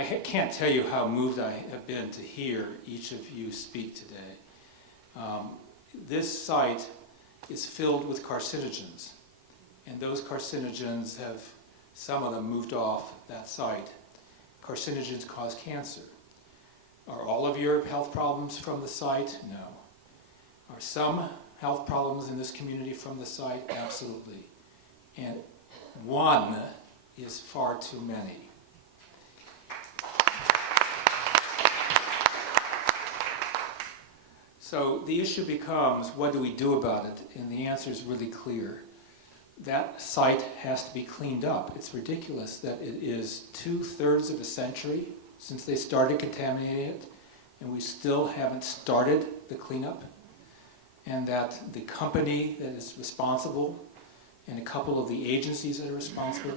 can't tell you how moved I have been to hear each of you speak today. This site is filled with carcinogens, and those carcinogens have, some of them, moved off that site. Carcinogens cause cancer. Are all of your health problems from the site? No. Are some health problems in this community from the site? Absolutely. And one is far too many. So the issue becomes, what do we do about it? And the answer is really clear. That site has to be cleaned up. It's ridiculous that it is 2/3 of a century since they started contaminating it, and we still haven't started the cleanup, and that the company that is responsible and a couple of the agencies that are responsible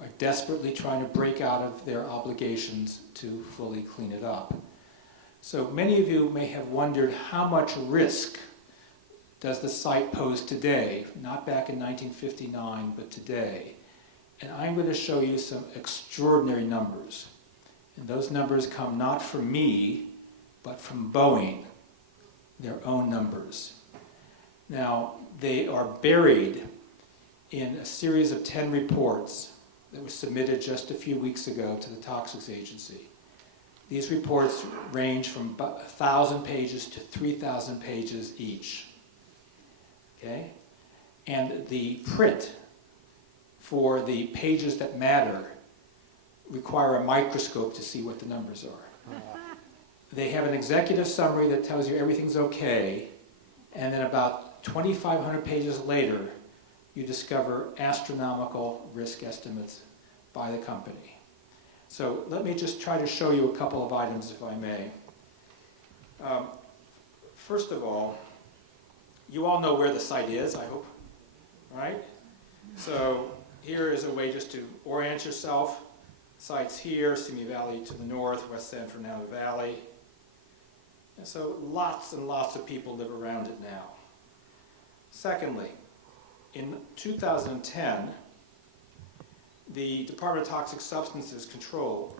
are desperately trying to break out of their obligations to fully clean it up. So many of you may have wondered, how much risk does the site pose today? Not back in 1959, but today. And I'm going to show you some extraordinary numbers. And those numbers come not from me, but from Boeing, their own numbers. Now, they are buried in a series of 10 reports that were submitted just a few weeks ago to the Toxics Agency. These reports range from 1,000 pages to 3,000 pages each. Okay? And the print for the pages that matter require a microscope to see what the numbers are. They have an executive summary that tells you everything's okay, and then about 2,500 pages later, you discover astronomical risk estimates by the company. So let me just try to show you a couple of items, if I may. First of all, you all know where the site is, I hope, right? So here is a way just to orient yourself. Site's here, Simi Valley to the north, West San Fernando Valley. And so lots and lots of people live around it now. Secondly, in 2010, the Department of Toxic Substances Control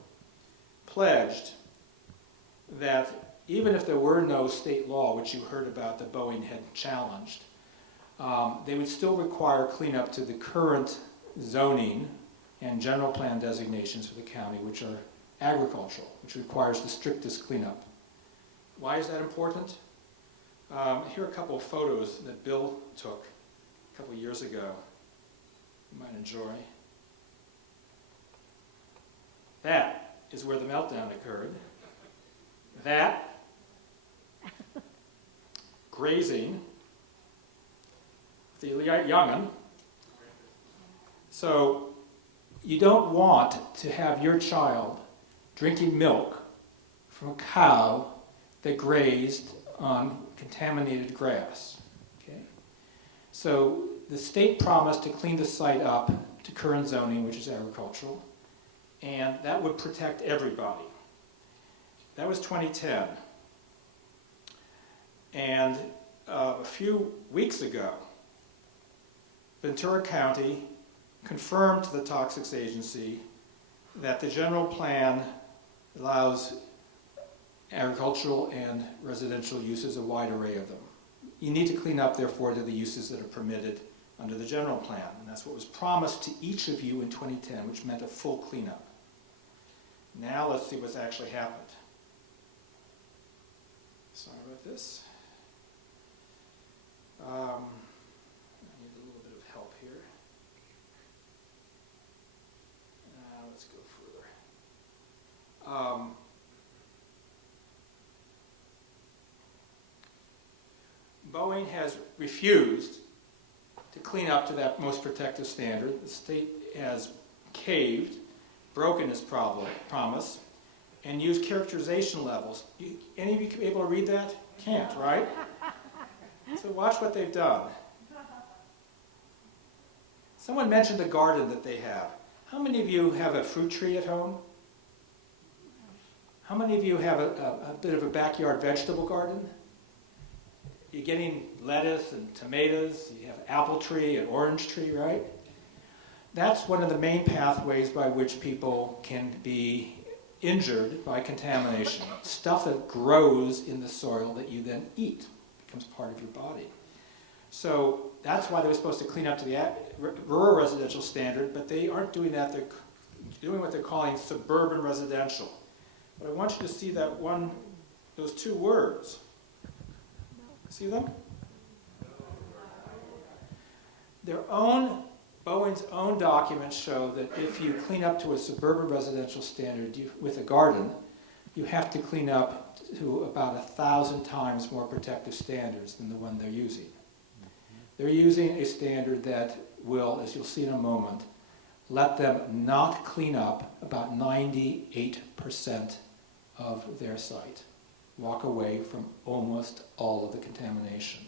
pledged that even if there were no state law, which you heard about that Boeing had challenged, they would still require cleanup to the current zoning and general plan designations for the county, which are agricultural, which requires the strictest cleanup. Why is that important? Here are a couple of photos that Bill took a couple of years ago. You might enjoy. That is where the meltdown occurred. That, grazing, the young'un. So you don't want to have your child drinking milk from a cow that grazed on contaminated grass. Okay? So the state promised to clean the site up to current zoning, which is agricultural, and that would protect everybody. That was 2010. And a few weeks ago, Ventura County confirmed to the Toxics Agency that the general plan allows agricultural and residential uses, a wide array of them. You need to clean up, therefore, to the uses that are permitted under the general plan. And that's what was promised to each of you in 2010, which meant a full cleanup. Now let's see what's actually happened. Sorry about this. I need a little bit of help here. Let's go further. Boeing has refused to clean up to that most protective standard. The state has caved, broken its promise, and used characterization levels. Any of you able to read that? Can't, right? So watch what they've done. Someone mentioned the garden that they have. How many of you have a fruit tree at home? How many of you have a bit of a backyard vegetable garden? You're getting lettuce and tomatoes, you have apple tree and orange tree, right? That's one of the main pathways by which people can be injured by contamination, stuff that grows in the soil that you then eat, becomes part of your body. So that's why they were supposed to clean up to the rural residential standard, but they aren't doing that. They're doing what they're calling suburban residential. But I want you to see that those two words. See them? Boeing's own documents show that if you clean up to a suburban residential standard with a garden, you have to clean up to about 1,000 times more protective standards than the one they're using. They're using a standard that will, as you'll see in a moment, let them not clean up about 98% of their site. Walk away from almost all of the contamination.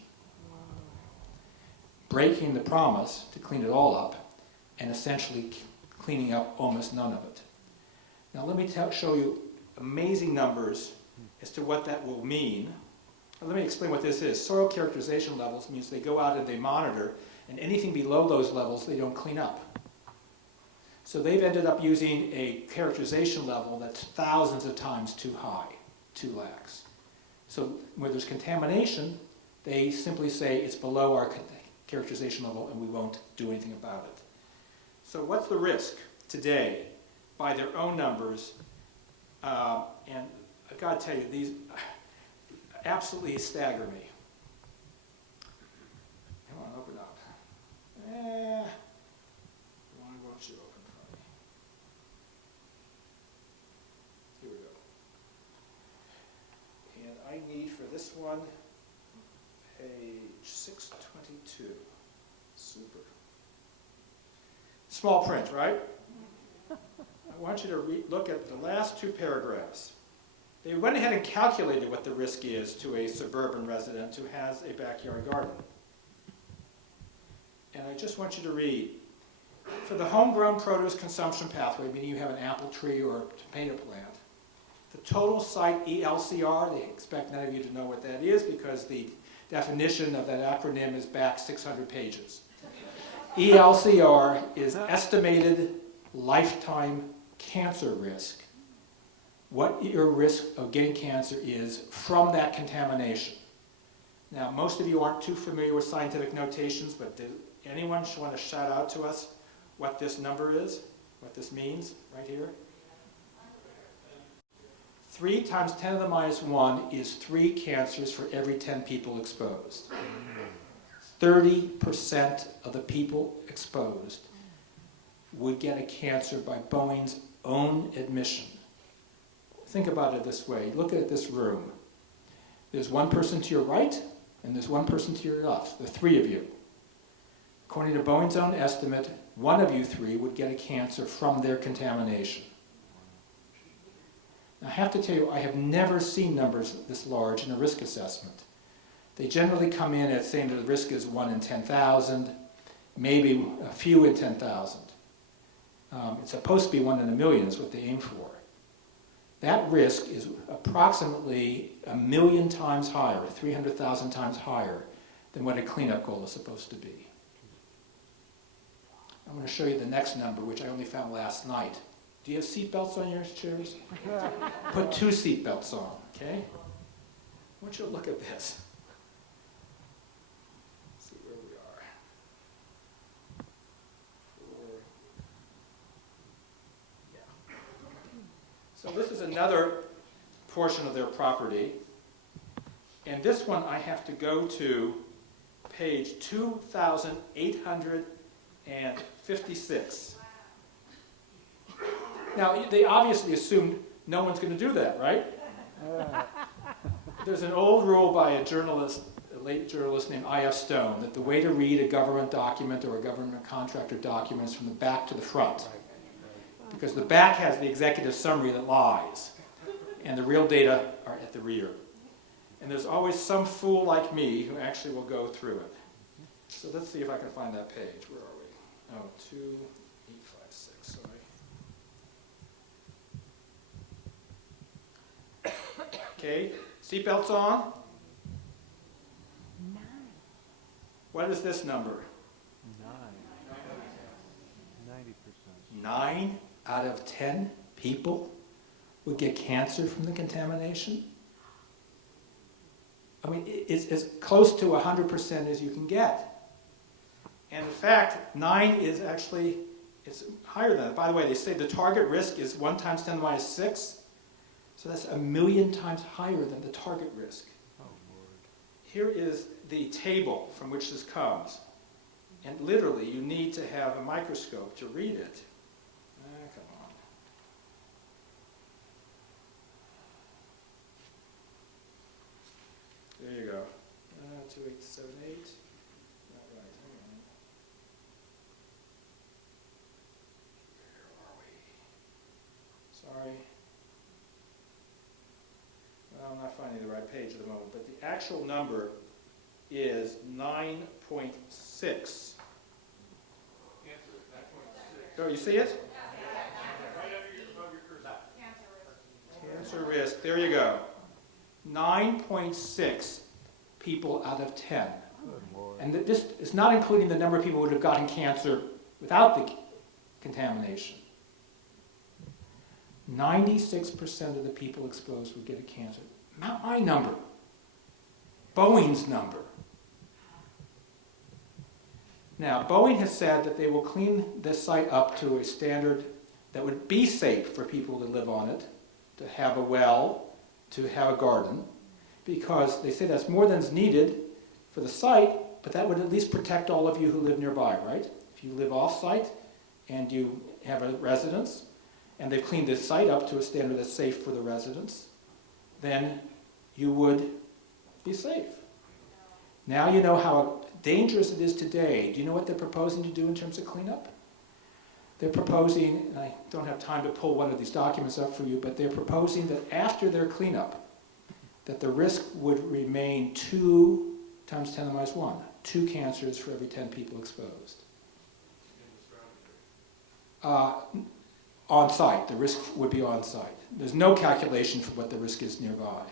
Breaking the promise to clean it all up and essentially cleaning up almost none of it. Now let me show you amazing numbers as to what that will mean. Let me explain what this is. Soil characterization levels means they go out and they monitor, and anything below those levels they don't clean up. So they've ended up using a characterization level that's thousands of times too high, too lax. So where there's contamination, they simply say it's below our characterization level and we won't do anything about it. So what's the risk today by their own numbers? And I've got to tell you, these absolutely stagger me. Come on, open up. Why won't you open for me? Here we go. And I need for this one, page 622. Super. Small print, right? I want you to look at the last two paragraphs. They went ahead and calculated what the risk is to a suburban resident who has a backyard garden. And I just want you to read. For the homegrown produce consumption pathway, meaning you have an apple tree or a tomato plant, the total site ELCR, they expect none of you to know what that is because the definition of that acronym is back 600 pages. ELCR is estimated lifetime cancer risk. What your risk of getting cancer is from that contamination. Now, most of you aren't too familiar with scientific notations, but does anyone want to shout out to us what this number is, what this means right here? 3 times 10 to the minus 1 is 3 cancers for every 10 people exposed. 30% of the people exposed would get a cancer by Boeing's own admission. Think about it this way. Look at this room. There's one person to your right, and there's one person to your left. The 3 of you. According to Boeing's own estimate, one of you 3 would get a cancer from their contamination. Now, I have to tell you, I have never seen numbers this large in a risk assessment. They generally come in at saying that the risk is 1 in 10,000, maybe a few in 10,000. It's supposed to be 1 in a million is what they aim for. That risk is approximately 1 million times higher, 300,000 times higher than what a cleanup goal is supposed to be. I'm going to show you the next number, which I only found last night. Do you have seatbelts on your chairs? Put 2 seatbelts on, okay? I want you to look at this. Let's see where we are. 4. Yeah. So this is another portion of their property. And this one I have to go to page 2,856. Now, they obviously assumed no one's going to do that, right? There's an old rule by a late journalist named I.F. Stone, that the way to read a government document or a government contractor document is from the back to the front. Because the back has the executive summary that lies, and the real data are at the rear. And there's always some fool like me who actually will go through it. So let's see if I can find that page. Where are we? Oh, 2,856, sorry. Okay, seatbelts on. 9. What is this number? 9. 90%. 9 out of 10 people would get cancer from the contamination. I mean, it's as close to 100% as you can get. And in fact, 9 is actually, it's higher than that. By the way, they say the target risk is 1 times 10 to the minus 6. So that's 1,000,000 times higher than the target risk. Oh, Lord. Here is the table from which this comes. And literally, you need to have a microscope to read it. Come on. There you go. 2878. Not right. Hang on. Where are we? Sorry. Well, I'm not finding the right page at the moment, but the actual number is 9.6. Oh, you see it? Cancer risk. There you go. 9.6 people out of 10. And this is not including the number of people who would have gotten cancer without the contamination. 96% of the people exposed would get a cancer. Not my number. Boeing's number. Now, Boeing has said that they will clean this site up to a standard that would be safe for people to live on it, to have a well, to have a garden, because they say that's more than is needed for the site, but that would at least protect all of you who live nearby, right? If you live off-site and you have a residence, and they've cleaned this site up to a standard that's safe for the residents, then you would be safe. Now you know how dangerous it is today. Do you know what they're proposing to do in terms of cleanup? They're proposing, and I don't have time to pull one of these documents up for you, but they're proposing that after their cleanup, that the risk would remain 2 times 10 to the minus 1, 2 cancers for every 10 people exposed. On site, the risk would be on site. There's no calculation for what the risk is nearby.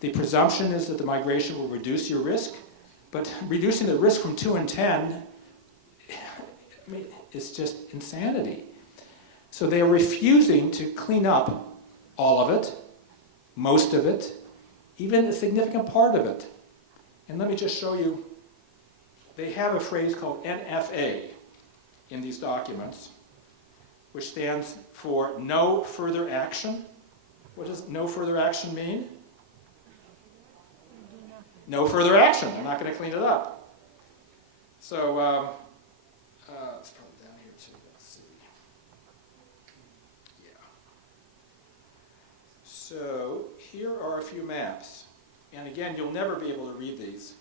The presumption is that the migration will reduce your risk, but reducing the risk from 2 and 10, I mean, it's just insanity. So they are refusing to clean up all of it, most of it, even a significant part of it. And let me just show you, they have a phrase called NFA in these documents, which stands for no further action. What does no further action mean? No further action. They're not going to clean it up. So, let's put it down here too. Let's see. Yeah. So, here are a few maps. And again, you'll never be able to read these.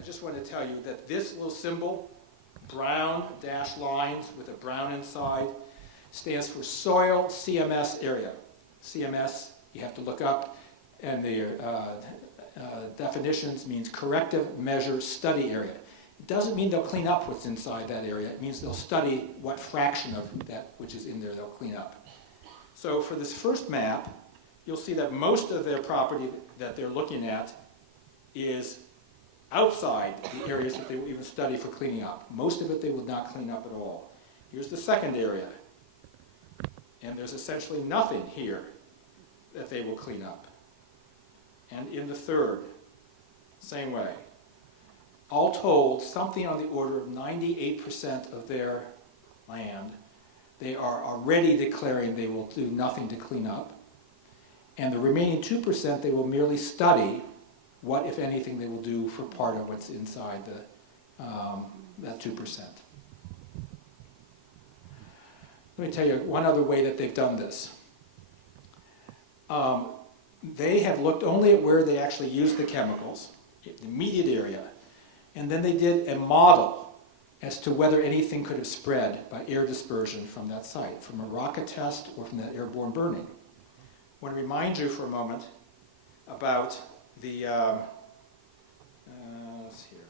I just want to tell you that this little symbol, brown dashed lines with a brown inside, stands for Soil CMS Area. CMS, you have to look up, and the definitions means Corrective Measure Study Area. It doesn't mean they'll clean up what's inside that area. It means they'll study what fraction of that which is in there they'll clean up. So for this first map, you'll see that most of their property that they're looking at is outside the areas that they will even study for cleaning up. Most of it they will not clean up at all. Here's the second area. And there's essentially nothing here that they will clean up. And in the third, same way. All told, something on the order of 98% of their land, they are already declaring they will do nothing to clean up. And the remaining 2%, they will merely study what, if anything, they will do for part of what's inside that 2%. Let me tell you one other way that they've done this. They have looked only at where they actually used the chemicals, the immediate area, and then they did a model as to whether anything could have spread by air dispersion from that site, from a rocket test or from that airborne burning. I want to remind you for a moment about the, let's see here.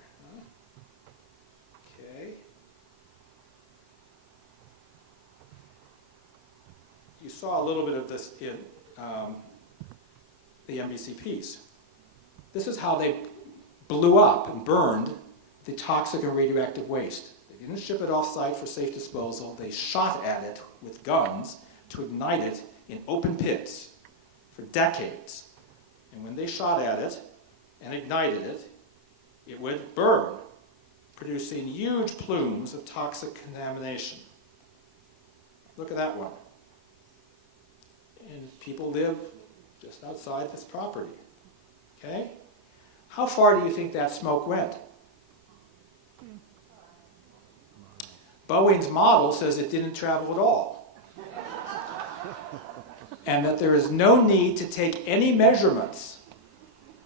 Okay. You saw a little bit of this in the NBC piece. This is how they blew up and burned the toxic and radioactive waste. They didn't ship it off-site for safe disposal. They shot at it with guns to ignite it in open pits for decades. And when they shot at it and ignited it, it would burn, producing huge plumes of toxic contamination. Look at that one. And people live just outside this property. Okay? How far do you think that smoke went? Boeing's model says it didn't travel at all. And that there is no need to take any measurements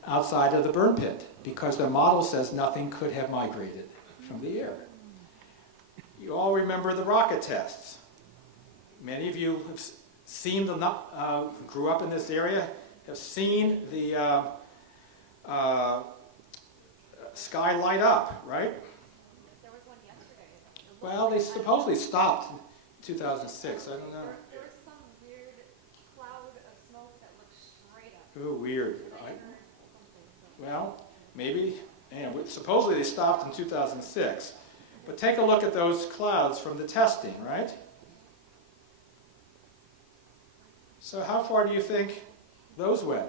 outside of the burn pit because the model says nothing could have migrated from the air. You all remember the rocket tests. Many of you have seen the, grew up in this area, have seen the sky light up, right? There was one yesterday. Well, they supposedly stopped in 2006. I don't know. There was some weird cloud of smoke that looked straight up. Oh, weird. I heard something. Well, maybe. And supposedly they stopped in 2006. But take a look at those clouds from the testing, right? So how far do you think those went?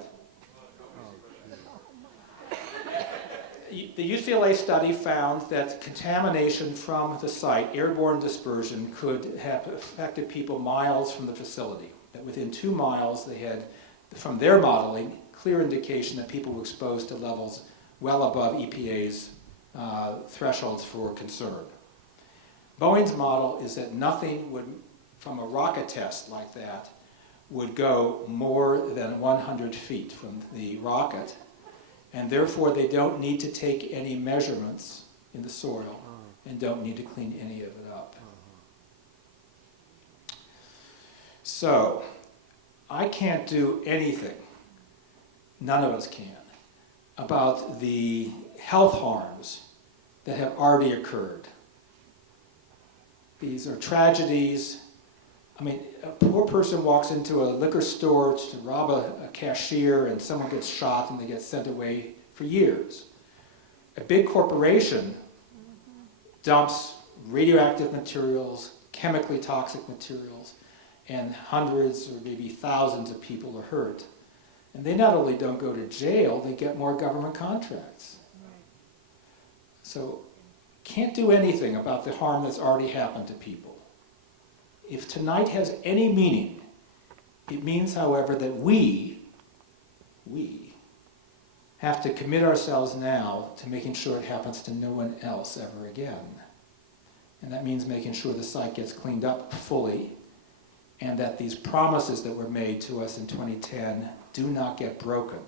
The UCLA study found that contamination from the site, airborne dispersion, could have affected people miles from the facility. That within 2 miles they had, from their modeling, clear indication that people were exposed to levels well above EPA's thresholds for concern. Boeing's model is that nothing would, from a rocket test like that, would go more than 100 feet from the rocket, and therefore they don't need to take any measurements in the soil and don't need to clean any of it up. So, I can't do anything, none of us can, about the health harms that have already occurred. These are tragedies. I mean, a poor person walks into a liquor store to rob a cashier and someone gets shot and they get sent away for years. A big corporation dumps radioactive materials, chemically toxic materials, and hundreds or maybe thousands of people are hurt. And they not only don't go to jail, they get more government contracts. So, can't do anything about the harm that's already happened to people. If tonight has any meaning, it means, however, that we have to commit ourselves now to making sure it happens to no one else ever again. And that means making sure the site gets cleaned up fully and that these promises that were made to us in 2010 do not get broken.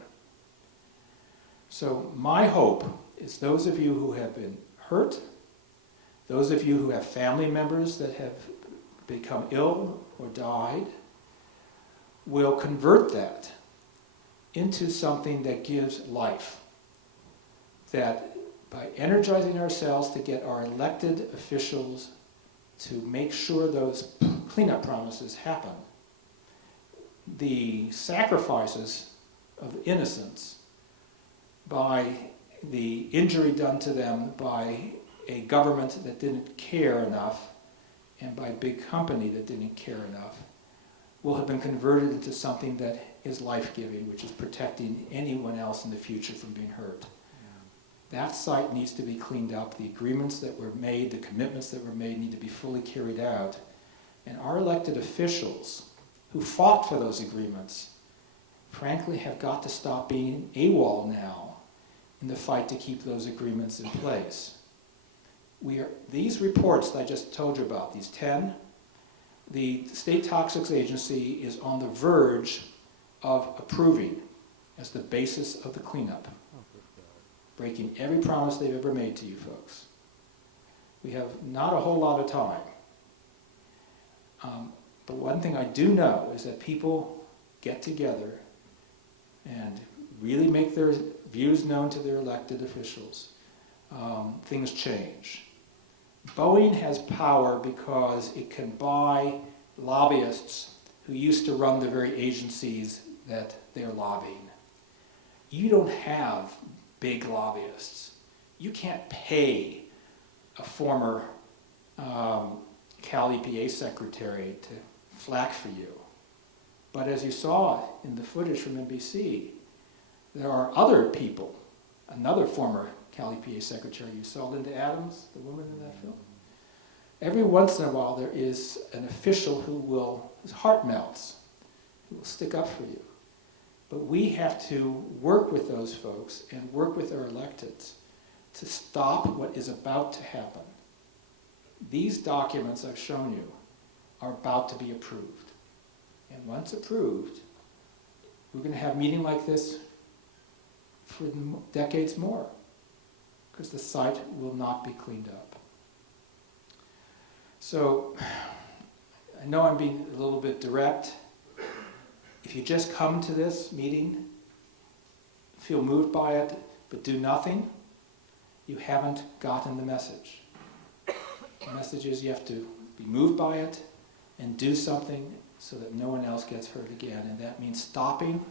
So my hope is those of you who have been hurt, those of you who have family members that have become ill or died, will convert that into something that gives life. That by energizing ourselves to get our elected officials to make sure those cleanup promises happen, the sacrifices of innocence by the injury done to them by a government that didn't care enough and by a big company that didn't care enough will have been converted into something that is life-giving, which is protecting anyone else in the future from being hurt. Yeah. That site needs to be cleaned up. The agreements that were made, the commitments that were made need to be fully carried out. And our elected officials who fought for those agreements, frankly, have got to stop being AWOL now in the fight to keep those agreements in place. These reports that I just told you about, these 10, the State Toxics Agency is on the verge of approving as the basis of the cleanup, breaking every promise they've ever made to you folks. We have not a whole lot of time. But one thing I do know is that people get together and really make their views known to their elected officials. Things change. Boeing has power because it can buy lobbyists who used to run the very agencies that they're lobbying. You don't have big lobbyists. You can't pay a former Cal EPA secretary to flack for you. But as you saw in the footage from NBC, there are other people. Another former Cali PA secretary, you saw Linda Adams, the woman in that film. Every once in a while there is an official whose heart melts, who will stick up for you. But we have to work with those folks and work with our electeds to stop what is about to happen. These documents I've shown you are about to be approved. And once approved, we're going to have a meeting like this for decades more, because the site will not be cleaned up. So, I know I'm being a little bit direct. If you just come to this meeting, feel moved by it, but do nothing, you haven't gotten the message. The message is you have to be moved by it and do something so that no one else gets hurt again. And that means stopping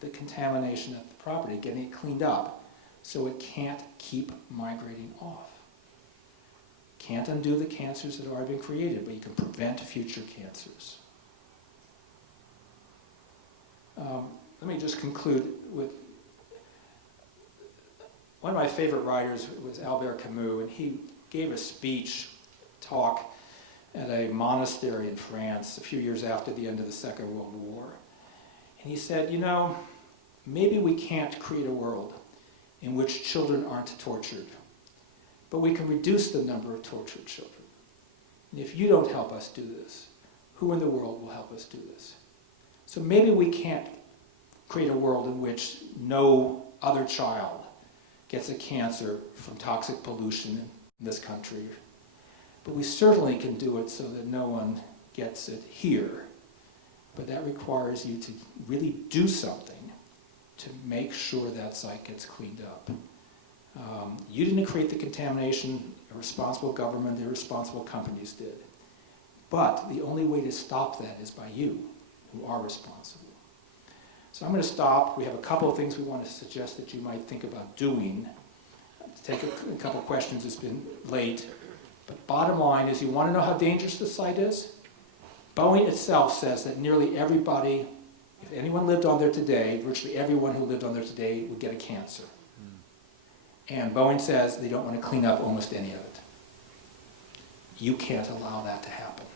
the contamination at the property, getting it cleaned up so it can't keep migrating off. Can't undo the cancers that have already been created, but you can prevent future cancers. Let me just conclude with one of my favorite writers was Albert Camus, and he gave a talk at a monastery in France a few years after the end of the Second World War. And he said, you know, maybe we can't create a world in which children aren't tortured, but we can reduce the number of tortured children. And if you don't help us do this, who in the world will help us do this? So maybe we can't create a world in which no other child gets a cancer from toxic pollution in this country, but we certainly can do it so that no one gets it here. But that requires you to really do something to make sure that site gets cleaned up. You didn't create the contamination, a responsible government, the responsible companies did. But the only way to stop that is by you, who are responsible. So I'm going to stop. We have a couple of things we want to suggest that you might think about doing. Take a couple questions. It's been late. But bottom line is, you want to know how dangerous the site is? Boeing itself says that nearly everybody, if anyone lived on there today, virtually everyone who lived on there today would get a cancer. And Boeing says they don't want to clean up almost any of it. You can't allow that to happen.